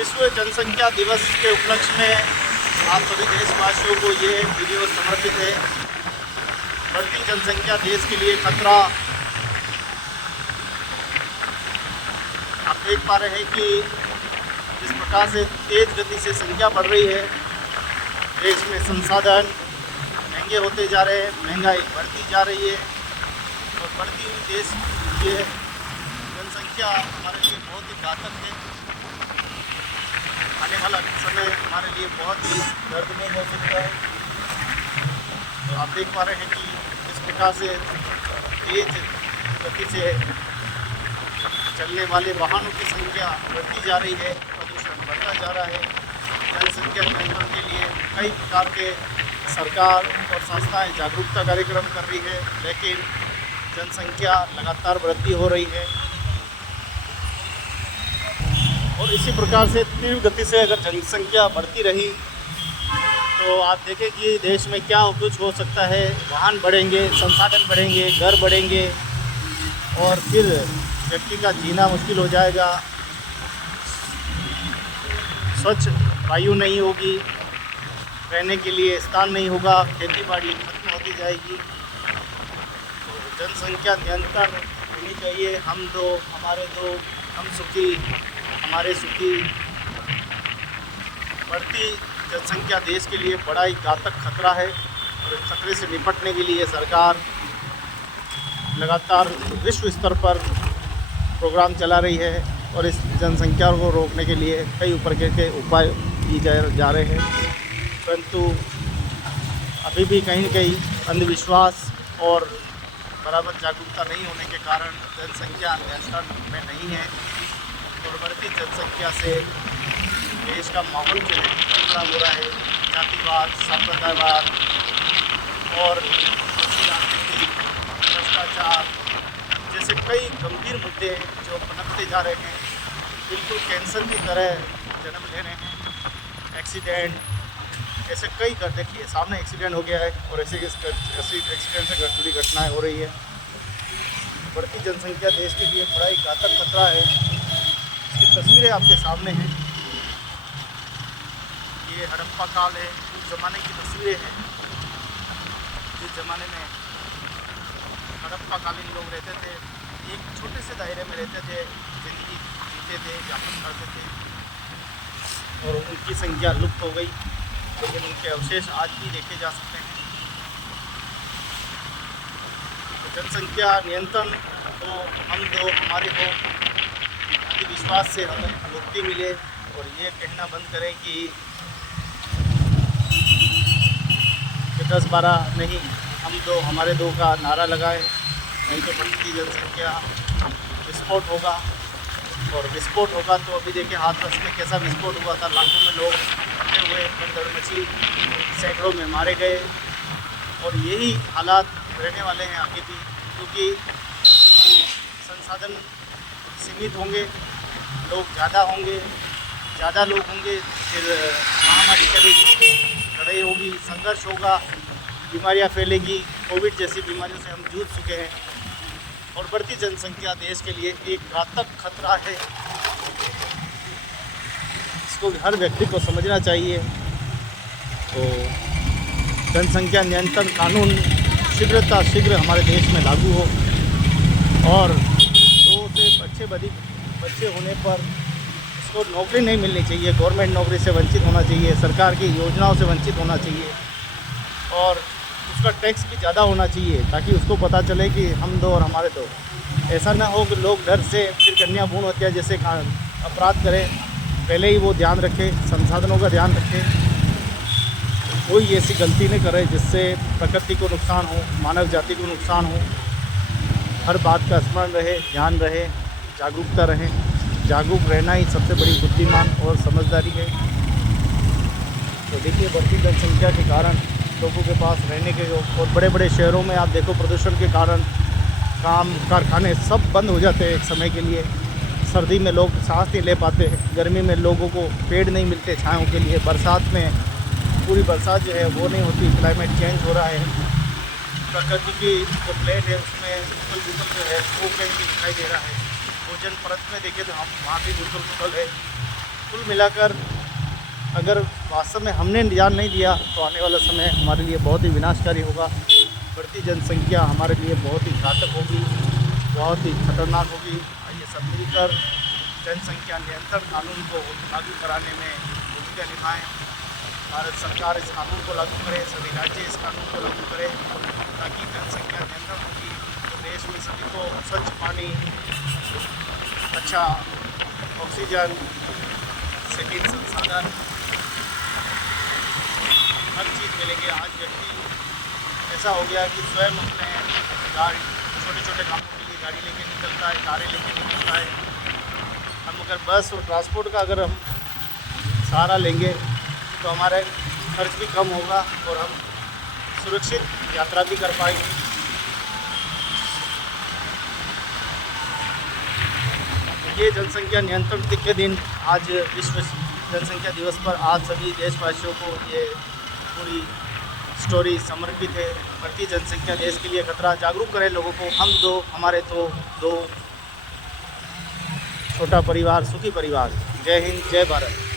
विश्व जनसंख्या दिवस के उपलक्ष्य में आप सभी देशवासियों को ये वीडियो समर्पित है। बढ़ती जनसंख्या देश के लिए खतरा। आप देख पा रहे हैं कि जिस प्रकार से तेज़ गति से संख्या बढ़ रही है, देश में संसाधन महंगे होते जा रहे हैं, महंगाई बढ़ती जा रही है और बढ़ती हुई देश की जनसंख्या हमारे लिए बहुत ही घातक है। आने वाला समय हमारे लिए बहुत ही दर्दमय हो सकता है। तो आप देख पा रहे हैं कि इस प्रकार से तेज गति से चलने वाले वाहनों की संख्या बढ़ती जा रही है, प्रदूषण बढ़ता जा रहा है। जनसंख्या नियंत्रण के लिए कई प्रकार के सरकार और संस्थाएं जागरूकता कार्यक्रम कर रही है, लेकिन जनसंख्या लगातार बढ़ती हो रही है और इसी प्रकार से तीव्र गति से अगर जनसंख्या बढ़ती रही तो आप देखें कि देश में क्या कुछ हो सकता है। वाहन बढ़ेंगे, संसाधन बढ़ेंगे, घर बढ़ेंगे और फिर व्यक्ति का जीना मुश्किल हो जाएगा। स्वच्छ वायु नहीं होगी, रहने के लिए स्थान नहीं होगा, खेती बाड़ी खत्म होती जाएगी। तो जनसंख्या नियंत्रण होनी चाहिए। हम दो हमारे दो, हम सुखी हमारे सुखी। बढ़ती जनसंख्या देश के लिए बड़ा ही घातक खतरा है और इस खतरे से निपटने के लिए सरकार लगातार विश्व स्तर पर प्रोग्राम चला रही है और इस जनसंख्या को रोकने के लिए कई प्रकार के उपाय किए जा रहे हैं, परंतु अभी भी कहीं न कहीं अंधविश्वास और बराबर जागरूकता नहीं होने के कारण जनसंख्या नियंत्रण में नहीं है और बढ़ती जनसंख्या से देश का माहौल जो है खराब हो रहा है। जातिवाद, सांप्रदायवाद और भ्रष्टाचार जैसे कई गंभीर मुद्दे जो पनपते जा रहे हैं, बिल्कुल कैंसर की तरह जन्म ले रहे हैं। एक्सीडेंट ऐसे कई देखिए सामने एक्सीडेंट हो गया है और ऐसे एक्सीडेंट से बुरी घटनाएँ हो रही है। बढ़ती जनसंख्या देश के लिए बड़ा ही घातक खतरा है। इसकी तस्वीरें आपके सामने हैं। ये हड़प्पा काल है, उस ज़माने की तस्वीरें हैं जिस ज़माने में हड़प्पाकालीन लोग रहते थे, एक छोटे से दायरे में रहते थे, ज़िंदगी जीते थे, यापन करते थे और उनकी संख्या लुप्त हो गई, लेकिन उनके अवशेष आज भी देखे जा सकते हैं। तो जनसंख्या नियंत्रण तो हम दो हमारे हो, विश्वास से हमें मुक्ति मिले और ये कहना बंद करें कि 10-12 नहीं, हम दो हमारे दो का नारा लगाएं, नहीं तो बढ़ती जनसंख्या विस्फोट होगा और विस्फोट होगा तो अभी देखिए हाथरस में कैसा विस्फोट हुआ था। लाखों में लोग इकट्ठे हुए, भगदड़ मची, सैकड़ों में मारे गए और यही हालात रहने वाले हैं आगे भी, क्योंकि संसाधन सीमित होंगे, लोग ज़्यादा होंगे, ज़्यादा लोग होंगे, फिर महामारी चलेगी, लड़ाई होगी, संघर्ष होगा, बीमारियां फैलेगी। कोविड जैसी बीमारियों से हम जूझ चुके हैं और बढ़ती जनसंख्या देश के लिए एक घातक खतरा है। इसको हर व्यक्ति को समझना चाहिए। तो जनसंख्या नियंत्रण कानून शीघ्र हमारे देश में लागू हो और 2 से बच्चे होने पर इसको नौकरी नहीं मिलनी चाहिए, गवर्नमेंट नौकरी से वंचित होना चाहिए, सरकार की योजनाओं से वंचित होना चाहिए और उसका टैक्स भी ज़्यादा होना चाहिए ताकि उसको पता चले कि हम दो और हमारे दो। ऐसा ना हो कि लोग डर से फिर कन्या भ्रूण हत्या जैसे अपराध करें। पहले ही वो ध्यान रखें, संसाधनों का ध्यान रखें, कोई ऐसी गलती नहीं करे जिससे प्रकृति को नुकसान हो, मानव जाति को नुकसान हो। हर बात का स्मरण रहे, ध्यान रहे, जागरूकता रहे। जागरूक रहना ही सबसे बड़ी बुद्धिमान और समझदारी है। तो देखिए बढ़ती जनसंख्या के कारण लोगों के पास रहने के और बड़े बड़े शहरों में आप देखो प्रदूषण के कारण काम कारखाने सब बंद हो जाते हैं एक समय के लिए। सर्दी में लोग सांस नहीं ले पाते, गर्मी में लोगों को पेड़ नहीं मिलते छाँव के लिए, बरसात में पूरी बरसात जो है वो नहीं होती। क्लाइमेट चेंज हो रहा है, प्रकृति की जो प्लेट है उसमें उथल पुथल जो है वो कहीं भी दिखाई दे रहा है। ओजोन परत में देखें तो हम वहाँ भी उथल पुथल है। कुल मिलाकर अगर वास्तव में हमने ध्यान नहीं दिया तो आने वाला समय हमारे लिए बहुत ही विनाशकारी होगा। बढ़ती जनसंख्या हमारे लिए बहुत ही घातक होगी, बहुत ही खतरनाक होगी। आइए सब मिलकर जनसंख्या नियंत्रण कानून को लागू कराने में भूमिका निभाएं। भारत सरकार इस कानून को लागू करे, सभी राज्य इस कानून को लागू करें ताकि जनसंख्या नियंत्रण होगी तो देश में सभी को स्वच्छ पानी, अच्छा ऑक्सीजन, शिक्षित संसाधन, हर चीज़ मिलेंगे। आज व्यक्ति ऐसा हो गया कि स्वयं अपने गाड़ी छोटे छोटे कामों के लिए गाड़ी लेके निकलता है, कारें लेके निकलता है। हम अगर बस और ट्रांसपोर्ट का अगर हम सहारा लेंगे तो हमारे खर्च भी कम होगा और हम सुरक्षित यात्रा भी कर पाएंगे। ये जनसंख्या नियंत्रण के दिन आज विश्व जनसंख्या दिवस पर आज सभी देशवासियों को ये पूरी स्टोरी समर्पित है। बढ़ती जनसंख्या देश के लिए खतरा, जागरूक करें लोगों को। हम दो, हमारे तो दो, छोटा परिवार सुखी परिवार। जय हिंद, जय भारत।